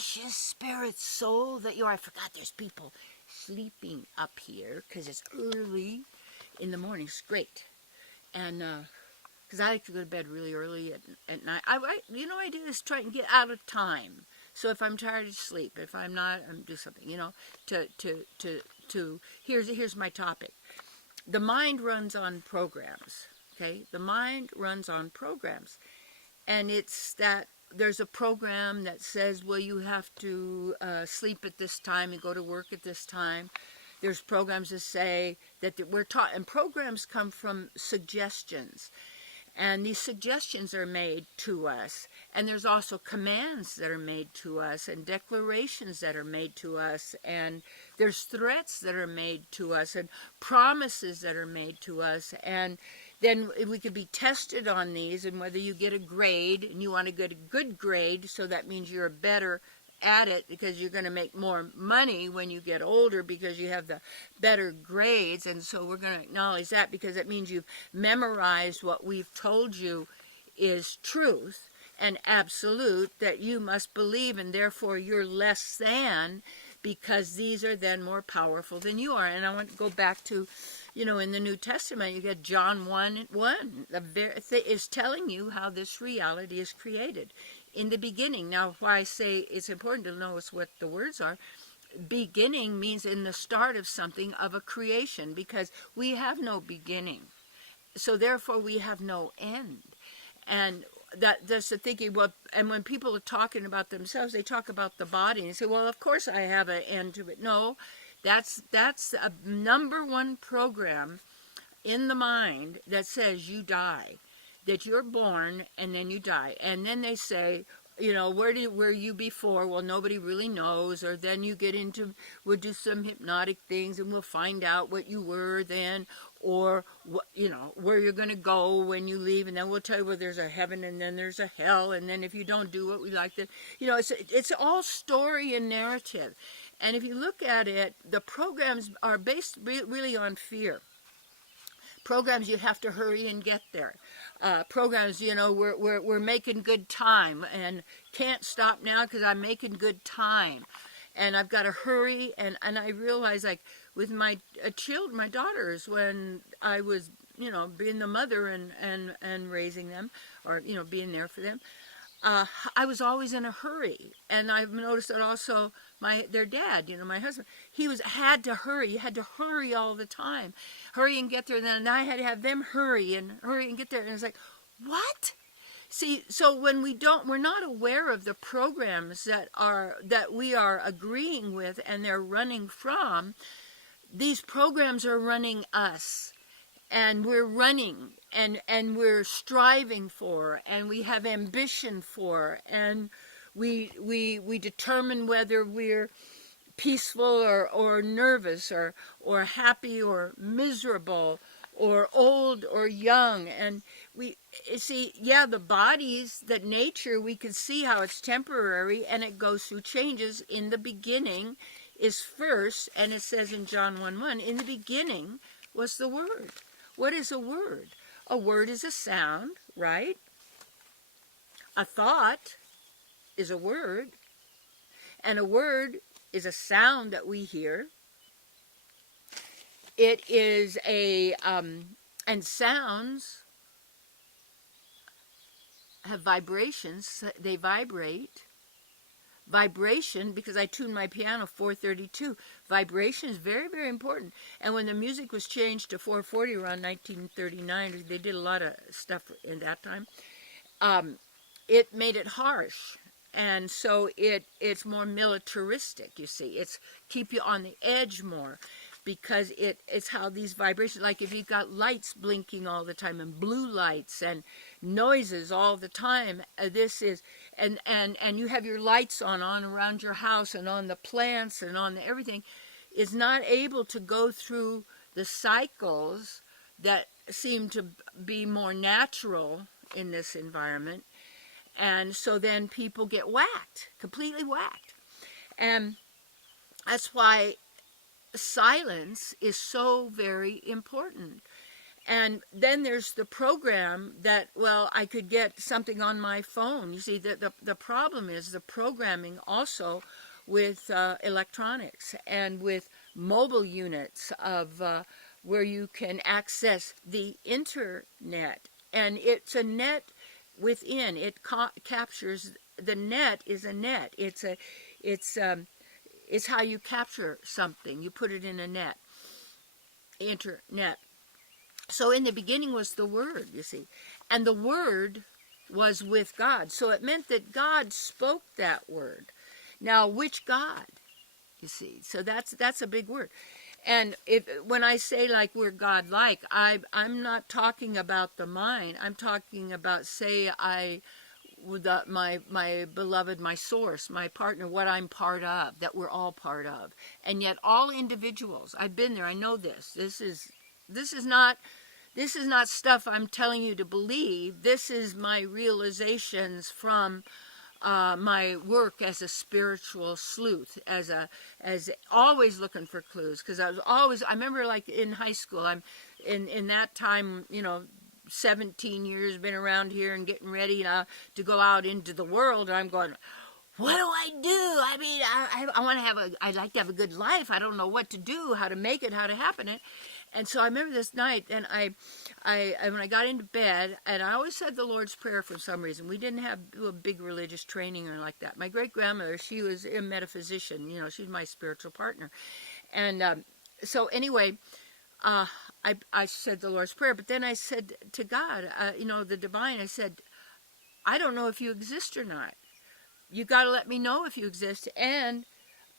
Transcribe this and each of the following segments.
precious spirit soul that you are. I forgot there's people sleeping up here because it's early in the morning. It's great. And because I like to go to bed really early at night. You know what I do is try and get out of time. So if I'm tired, I sleep. If I'm not, I'm do something. You know, here's my topic. The mind runs on programs. Okay, the mind runs on programs, and it's that there's a program that says, well, you have to sleep at this time and go to work at this time. There's programs that say that we're taught, and programs come from suggestions. And these suggestions are made to us. And there's also commands that are made to us and declarations that are made to us. And there's threats that are made to us and promises that are made to us. And then we could be tested on these, and whether you get a grade, and you want to get a good grade, so that means you're better at it because you're going to make more money when you get older because you have the better grades. And so we're going to acknowledge that because it means you've memorized what we've told you is truth and absolute, that you must believe, and therefore you're less than, because these are then more powerful than you are. And I want to go back to, you know, in the New Testament, you get John 1:1. Is telling you how this reality is created. In the beginning. Now, why I say it's important to notice what the words are. Beginning means in the start of something, of a creation, because we have no beginning. So therefore we have no end. And that's the thinking. Well, and when people are talking about themselves, they talk about the body and they say, well, of course I have an end to it. No, that's a number one program in the mind that says you die, that you're born and then you die. And then they say, you know, where were you before? Well, nobody really knows. Or then you get into, we'll do some hypnotic things and we'll find out what you were then, or what, you know, where you're going to go when you leave. And then we'll tell you, well, there's a heaven and then there's a hell. And then if you don't do what we like to, you know, it's all story and narrative. And if you look at it, the programs are based really on fear. Programs, you have to hurry and get there. Programs, you know, we're making good time and can't stop now because I'm making good time, and I've got to hurry. And I realize, like with my children, my daughters, when I was, you know, being the mother and raising them, or you know, being there for them, I was always in a hurry. And I've noticed that also their dad, you know, my husband, he had to hurry. He had to hurry all the time. Hurry and get there. And then I had to have them hurry and get there. And it's like, what? See, so when we're not aware of the programs that we are agreeing with and they're running from, these programs are running us. And we're running, and we're striving for, and we have ambition for, and we determine whether we're peaceful or nervous or happy or miserable or old or young. And we see, yeah, the bodies, that nature, we can see how it's temporary and it goes through changes. In the beginning is first, and it says in John 1:1, in the beginning was the Word. What is a word? A word is a sound, right? A thought is a word. And a word is a sound that we hear. It is and sounds have vibrations. They vibrate. Vibration, because I tuned my piano 432, vibration is very, very important. And when the music was changed to 440 around 1939, they did a lot of stuff in that time, it made it harsh. And so it's more militaristic, you see. It's keep you on the edge more, because it's how these vibrations, like if you've got lights blinking all the time and blue lights and noises all the time, this is, and you have your lights on around your house and on the plants and on everything, is not able to go through the cycles that seem to be more natural in this environment. And so then people get whacked, completely whacked. And that's why silence is so very important. And then there's the program that, well, I could get something on my phone. You see, the problem is the programming also with electronics and with mobile units of where you can access the internet. And it's a net within. It captures, the net is a net. It's how you capture something. You put it in a net, internet. So in the beginning was the Word, you see. And the Word was with God. So it meant that God spoke that word. Now, which God? You see. So that's a big word. And when I say like we're God-like, I'm not talking about the mind. I'm talking about, say, my beloved, my source, my partner, what I'm part of, that we're all part of. And yet all individuals, I've been there, I know this. This is not stuff I'm telling you to believe. This is my realizations from my work as a spiritual sleuth, as always looking for clues. Because I remember like in high school, I'm in that time, 17 years, been around here and getting ready to go out into the world. And I'm going, what do I do? I mean, I want to I'd like to have a good life. I don't know what to do, how to make it, how to happen it. And so I remember this night, and I when I got into bed, and I always said the Lord's Prayer for some reason. We didn't have a big religious training or like that. My great-grandmother, she was a metaphysician. She's my spiritual partner. And so anyway, I said the Lord's Prayer, but then I said to God, the divine, I said, I don't know if you exist or not. You got to let me know if you exist. And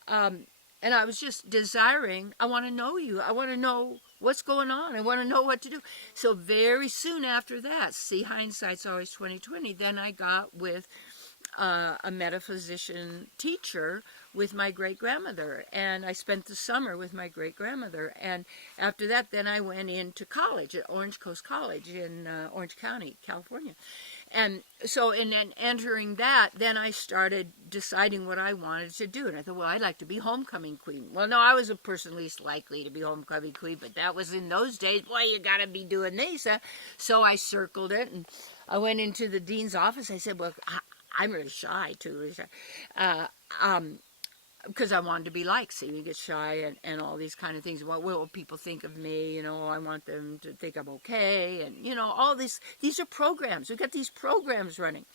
I was just desiring, I want to know you. I want to know what's going on. I want to know what to do. So very soon after that, see, hindsight's always 20/20, then I got with a metaphysician teacher with my great-grandmother. And I spent the summer with my great-grandmother. And after that, then I went into college at Orange Coast College in Orange County, California. And so in entering that, then I started deciding what I wanted to do. And I thought, well, I'd like to be homecoming queen. Well, no, I was a person least likely to be homecoming queen, but that was in those days. Boy, you got to be doing this. So I circled it, and I went into the dean's office. I said, well, I'm really shy, too. Really shy. Because I wanted to be like, see, you get shy and all these kind of things. What will people think of me? I want them to think I'm okay. And, all this. These are programs. We've got these programs running.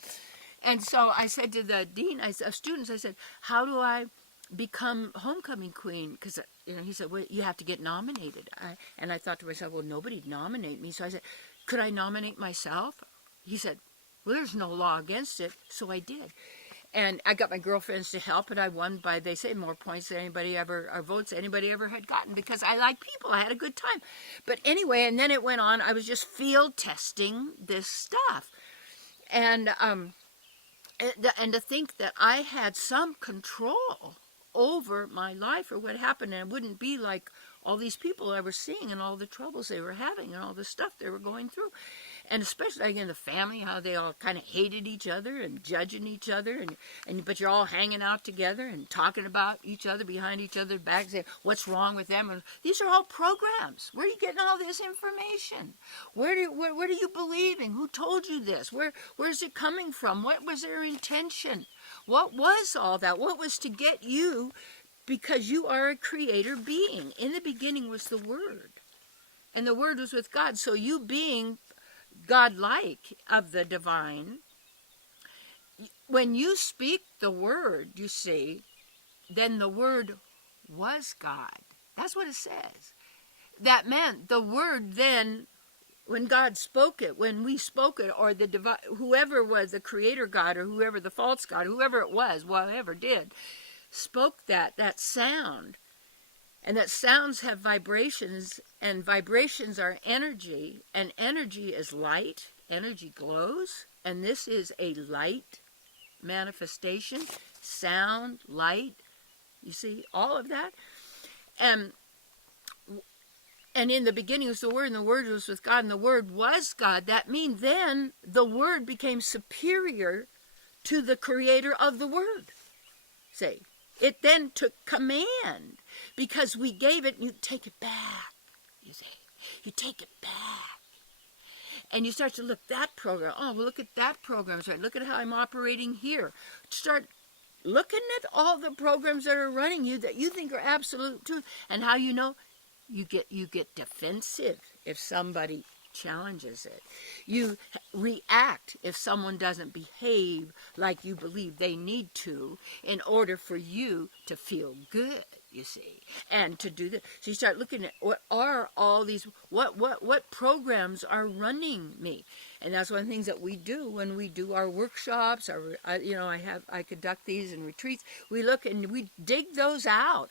And so I said to the dean of students, I said, how do I become homecoming queen? Because, he said, well, you have to get nominated. And I thought to myself, well, nobody'd nominate me. So I said, could I nominate myself? He said, well, there's no law against it. So I did. And I got my girlfriends to help, and I won by, they say, more points than anybody ever, or votes anybody ever had gotten, because I like people. I had a good time. But anyway, and then it went on. I was just field testing this stuff. And to think that I had some control over my life or what happened, and it wouldn't be like all these people I was seeing and all the troubles they were having and all the stuff they were going through. And especially like in the family, how they all kind of hated each other and judging each other, but you're all hanging out together and talking about each other behind each other's backs, saying what's wrong with them. And these are all programs. Where are you getting all this information? What are you believing? Who told you this? Where's it coming from? What was their intention? What was all that? What was to get you? Because you are a creator being. In the beginning was the Word, and the Word was with God. So you being God-like of the divine, when you speak the word, you see, then the Word was God. That's what it says. That meant the Word then, when God spoke it, when we spoke it, or the divine, whoever was the creator God, or whoever the false God, whoever it was, whatever did, spoke that sound. And that sounds have vibrations, and vibrations are energy, and energy is light. Energy glows, and this is a light manifestation. Sound, light, you see, all of that. And in the beginning was the Word, and the Word was with God, and the Word was God. That means then the Word became superior to the creator of the Word. See? It then took command, because we gave it, and you take it back, you see. You take it back. And you start to look that program. Oh, well, look at that program. Right. Look at how I'm operating here. Start looking at all the programs that are running you that you think are absolute truth, and how you know you get defensive if somebody challenges it. You react if someone doesn't behave like you believe they need to in order for you to feel good, you see, and to do this. So you start looking at what are all these, what programs are running me. And that's one of the things that we do when we do our workshops. I conduct these in retreats. We look and we dig those out,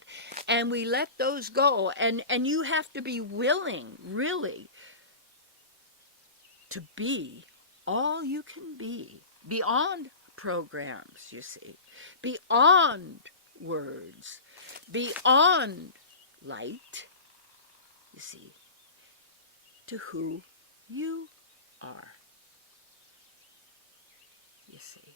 and we let those go. And you have to be willing, really, to be all you can be, beyond programs, you see, beyond words, beyond light, you see, to who you are, you see.